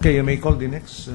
Okay, you may call the next.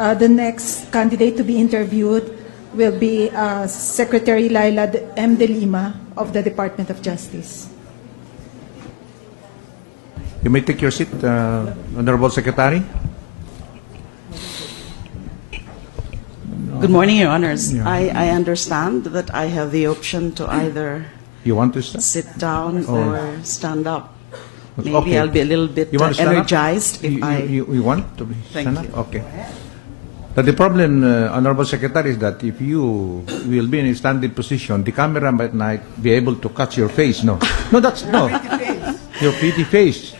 The next candidate to be interviewed will be Secretary Laila M. De Lima of the Department of Justice. You may take your seat, Honorable Secretary. Good morning, Your Honors. Yeah. I understand that I have the option to either You want to start? sit down or stand up. Maybe Okay. I'll be a little bit You want to stand up? energized if you want to Thank stand up? you. Okay. But the problem, Honorable Secretary, is that if you will be in a standing position, the camera might not be able to catch your face. No, no. Your pretty face,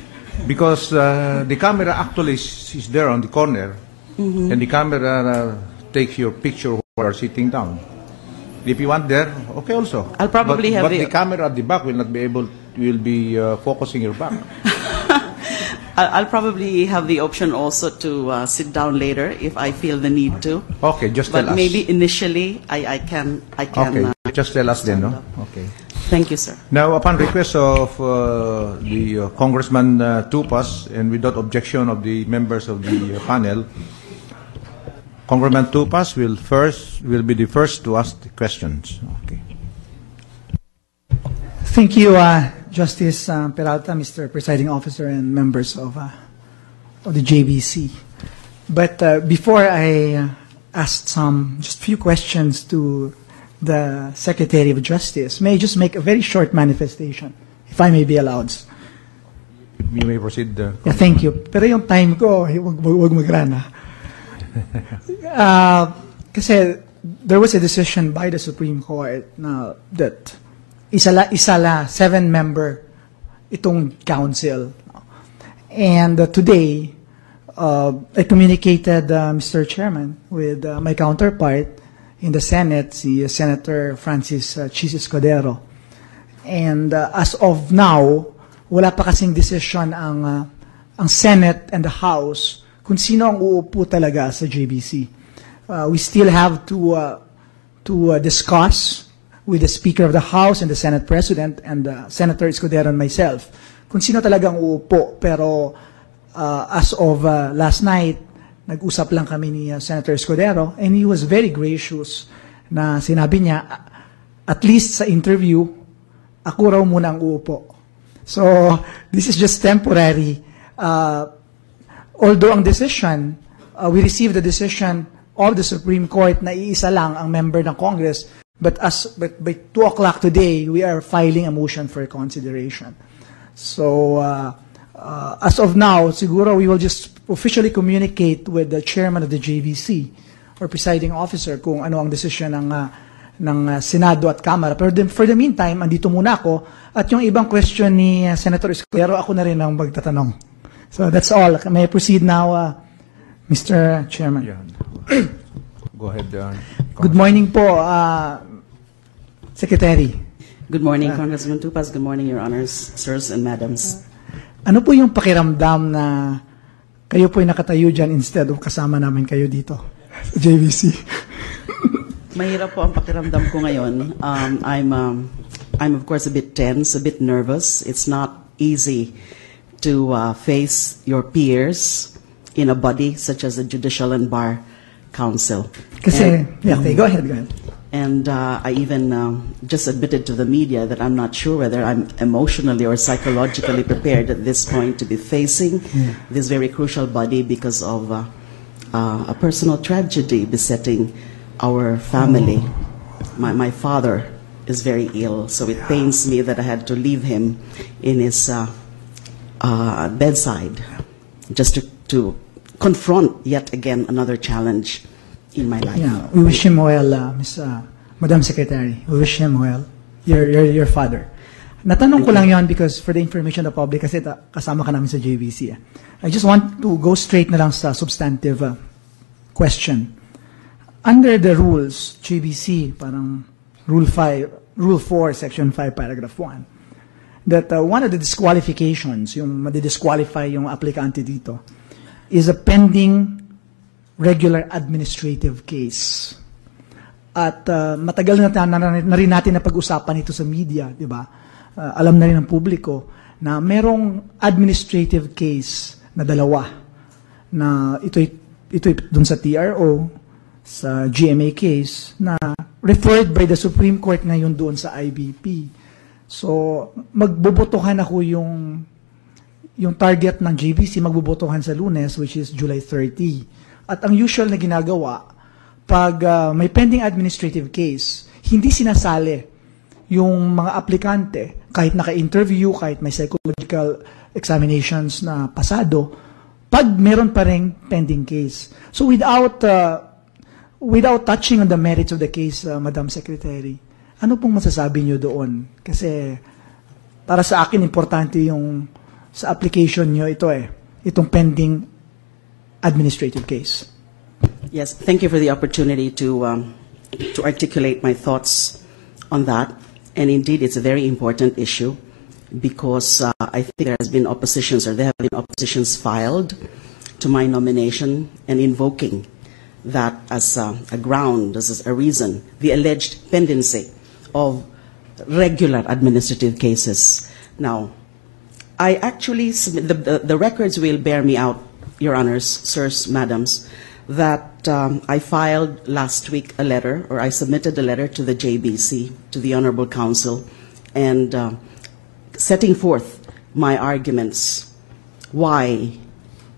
because the camera actually is there on the corner, and the camera takes your picture while you are sitting down. If you want there, okay, also. I'll probably have but the- the camera at the back will not be able. Will be focusing your back. I'll probably have the option also to sit down later if I feel the need to. Okay, just tell But us. maybe initially I can. Okay, just tell us then, no? Okay. Thank you, sir. Now, upon request of the Congressman Tupas, and without objection of the members of the panel, Congressman Tupas will be the first to ask the questions. Okay. Thank you, Justice Peralta, Mr. Presiding Officer, and members of the JBC. But before I ask just few questions to the Secretary of Justice, may I just make a very short manifestation, if I may be allowed? You may proceed. Yeah, thank you. Pero yung time ko, wag magrana. Kasi there was a decision by the Supreme Court na that isa la 7-member itong council. And today, I communicated, Mr. Chairman, with my counterpart in the Senate, si Senator Francis Chis Escudero. And as of now, wala pa kasing decision ang Senate and the House kung sino ang uupo talaga sa JBC. We still have to discuss with the Speaker of the House and the Senate President and Senator Escudero and myself kung sino talagang uupo. Pero as of last night, nag-usap lang kami ni Senator Escudero, and he was very gracious na sinabi niya, at least sa interview, ako raw muna ang uupo. So this is just temporary. Although ang decision, we received the decision of the Supreme Court na iisa lang ang member ng Congress, but by 2 o'clock today, we are filing a motion for consideration. So as of now, siguro we will just officially communicate with the chairman of the JVC or presiding officer kung ano ang decision ng Senado at Kamara. Pero for the meantime, andito muna ako, at yung ibang question ni Senator Escudero, ako na rin ang magtatanong. So that's all. May I proceed now, Mr. Chairman? Yeah. Go ahead. Good morning po, Secretary. Good morning, Congressman Tupas. Good morning, Your Honors, sirs and madams. Ano po yung pakiramdam na kayo po'y nakatayo dyan instead of kasama namin kayo dito sa JVC? Mahirap po ang pakiramdam ko ngayon. I'm of course a bit tense, a bit nervous. It's not easy to face your peers in a body such as the Judicial and Bar Council. Kasi, okay, go ahead. And I even just admitted to the media that I'm not sure whether I'm emotionally or psychologically prepared at this point to be facing this very crucial body because of a personal tragedy besetting our family. My father is very ill, so it pains me that I had to leave him in his bedside, just to confront yet again another challenge in my life. Yeah, we wish him well, Madam Secretary. We wish him well. Your father. Natanong ko lang yon because for the information of the public, kasi kasama ka namin sa JVC. I just want to go straight na lang sa substantive question. Under the rules, JVC, parang Rule 4, Section 5, Paragraph 1, that one of the disqualifications, yung madi-disqualify yung aplikante dito, is a pending regular administrative case. At matagal na rin natin na pag-usapan ito sa media, di ba? Alam na rin ng publiko na merong administrative case na dalawa na ito'y dun sa TRO, sa GMA case, na referred by the Supreme Court ngayon doon sa IBP. So, magbobotohan ako yung target ng JVC, magbobotohan sa Lunes, which is July 30. At ang usual na ginagawa, pag may pending administrative case, hindi sinasali yung mga aplikante, kahit naka-interview, kahit may psychological examinations na pasado, pag meron pa ring pending case. So without touching on the merits of the case, Madam Secretary, ano pong masasabi niyo doon? Kasi para sa akin, importante yung sa application niyo itong pending administrative case. Yes, thank you for the opportunity to articulate my thoughts on that. And indeed, it's a very important issue because I think there have been oppositions filed to my nomination and invoking that as a ground, as a reason, the alleged pendency of regular administrative cases. Now, I actually submit, the records will bear me out, Your Honors, sirs, madams, that I filed last week a letter, or I submitted a letter to the JBC, to the Honorable Council, and setting forth my arguments why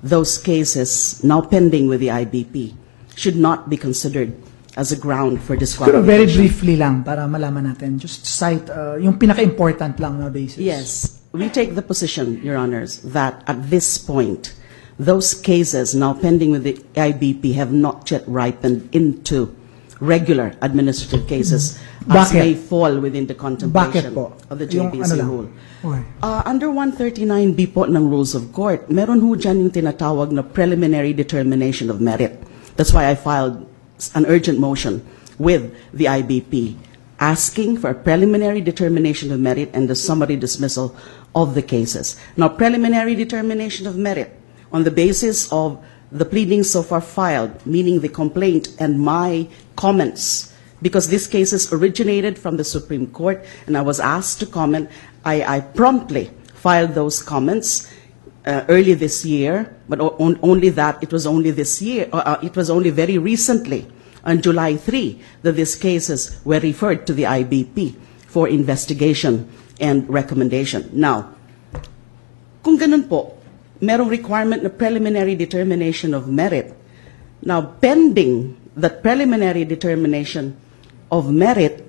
those cases now pending with the IBP should not be considered as a ground for Pero disqualification. very briefly lang, para malaman natin, just cite yung pinaka-important lang na basis. Yes, we take the position, Your Honors, that at this point, those cases now pending with the IBP have not yet ripened into regular administrative cases as Bakit? may fall within the contemplation Bakit po? of the Yung JBC ano lang? rule. Okay. Under 139B po ng Rules of Court, meron ho dyan yung tinatawag na preliminary determination of merit. That's why I filed an urgent motion with the IBP asking for a preliminary determination of merit and the summary dismissal of the cases. Now, preliminary determination of merit on the basis of the pleadings so far filed, meaning the complaint and my comments, because these cases originated from the Supreme Court and I was asked to comment, I promptly filed those comments early this year, but only that it was only this year, it was only very recently, on July 3, that these cases were referred to the IBP for investigation and recommendation. Now, kung ganun po, merong requirement na preliminary determination of merit. Now, pending that preliminary determination of merit,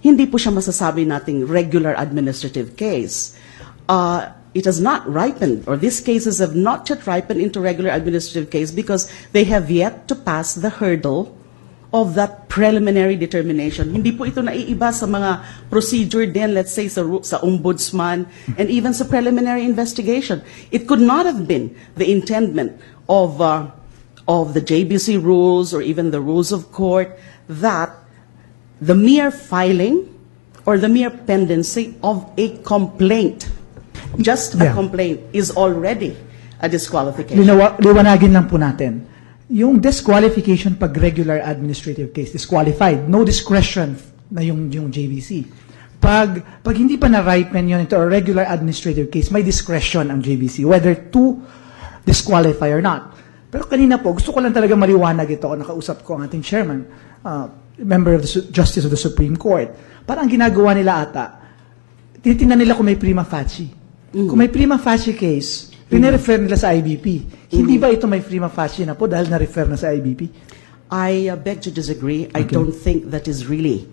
hindi po siya masasabi nating regular administrative case. It has not ripened, or these cases have not yet ripened into regular administrative case because they have yet to pass the hurdle of that preliminary determination. Hindi po ito naiiba sa mga procedure din, let's say, sa ombudsman and even sa preliminary investigation. It could not have been the intendment of the JBC rules or even the rules of court that the mere filing or the mere pendency of a complaint, just a Yeah. complaint, is already a disqualification. Liwanagin lang po natin. Yung disqualification pag regular administrative case, disqualified, no discretion na yung JVC. Pag hindi pa na-ripen yun into a regular administrative case, may discretion ang JVC whether to disqualify or not. Pero kanina po, gusto ko lang talaga maliwanag ito. Nakausap ko ang ating chairman, member of the Justice of the Supreme Court. Parang ginagawa nila ata, tinitingnan nila kung may prima facie. Kung may prima facie case, pinirefer nila sa IBP. Hindi ba ito may prima facie na po dahil na-refer na sa IBP? I beg to disagree. I don't think that is really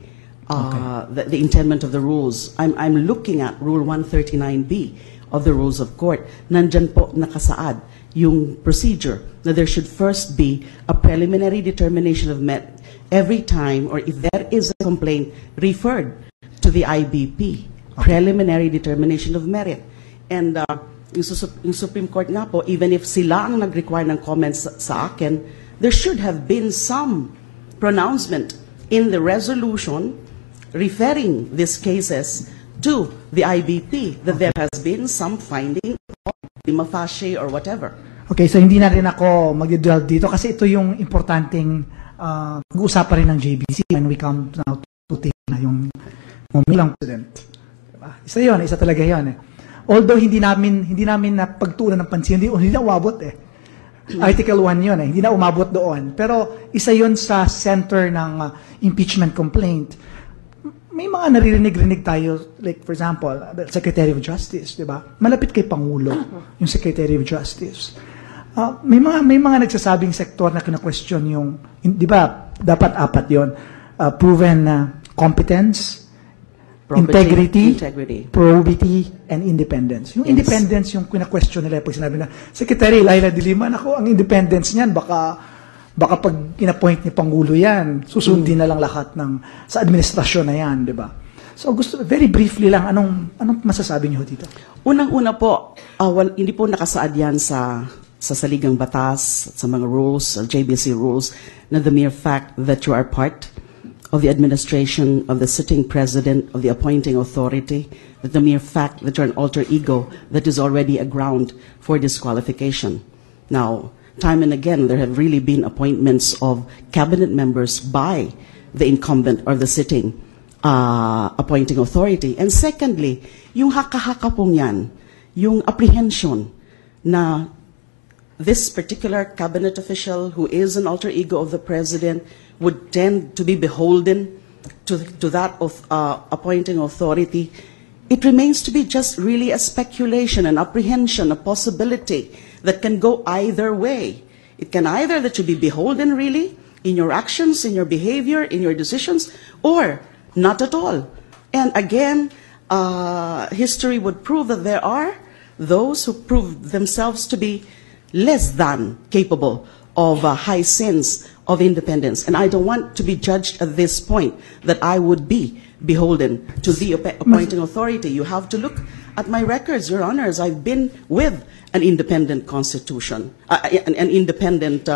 the intendment of the rules. I'm looking at Rule 139B, of the Rules of Court. Nandyan po nakasaad yung procedure na there should first be a preliminary determination of merit every time, or if there is a complaint, referred to the IBP, preliminary determination of merit. And yung Supreme Court nga po, even if sila ang nag-require ng comments sa akin, there should have been some pronouncement in the resolution referring these cases to the IBP that there has been some finding of prima facie or whatever. Okay, so hindi na rin ako mag-dwell dito kasi ito yung importanteng pag-uusapan rin ng JBC when we come now to take na yung bilang president. Diba? Isa talaga yun eh. Although hindi namin napagtuunan ng pansin, hindi na umabot eh. Article 1 yun eh, hindi na umabot doon. Pero isa yun sa center ng impeachment complaint. May mga naririnig-rinig tayo, like for example, the Secretary of Justice, di ba? Malapit kay Pangulo, yung Secretary of Justice. May mga nagsasabing sektor na kina-question yung, di ba, dapat apat yun, proven competence, integrity, probity, and independence. Yung independence, yung kina-question nila pag sinabi na, Secretary Laila de Lima, ako, ang independence niyan, baka pag in-appoint ni Pangulo yan, susundin na lang lahat sa administrasyon na yan, di ba? So very briefly lang, anong masasabi niyo dito? Unang-una po, hindi po nakasaad yan sa saligang batas, sa mga rules, JBC rules, na the mere fact that you are part of the administration of the sitting president of the appointing authority, that the mere fact that you're an alter ego, that is already a ground for disqualification. Now, time and again, there have really been appointments of cabinet members by the incumbent or the sitting appointing authority. And secondly, yung haka-haka pong yan, yung apprehension na this particular cabinet official who is an alter ego of the president would tend to be beholden to that of appointing authority, it remains to be just really a speculation, an apprehension, a possibility that can go either way. It can either that you be beholden really in your actions, in your behavior, in your decisions, or not at all. And again, history would prove that there are those who prove themselves to be less than capable of a high sense of independence. And I don't want to be judged at this point that I would be beholden to the appointing authority. You have to look at my records, Your Honors. I've been with an independent constitution, an independent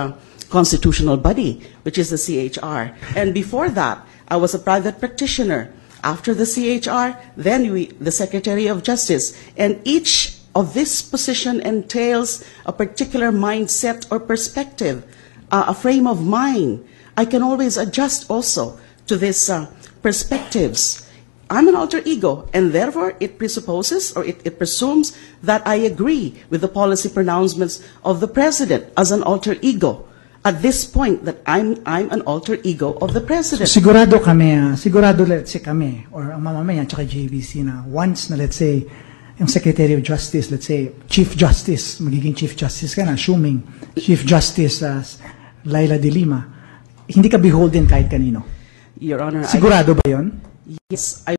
constitutional body, which is the CHR. And before that, I was a private practitioner. After the CHR, then the Secretary of Justice. And each of this position entails a particular mindset or perspective, a frame of mind. I can always adjust also to these perspectives. I'm an alter ego, and therefore it presupposes or it presumes that I agree with the policy pronouncements of the President as an alter ego. At this point, that I'm an alter ego of the President. So, sigurado let's say kami, or ang mamamayan, tsaka JVC na once na let's say, yung Secretary of Justice, let's say, Chief Justice, magiging Chief Justice ka na, assuming Chief Justice Laila de Lima, hindi ka beholden kahit kanino. Your Honor, sigurado ba yun? Yes, I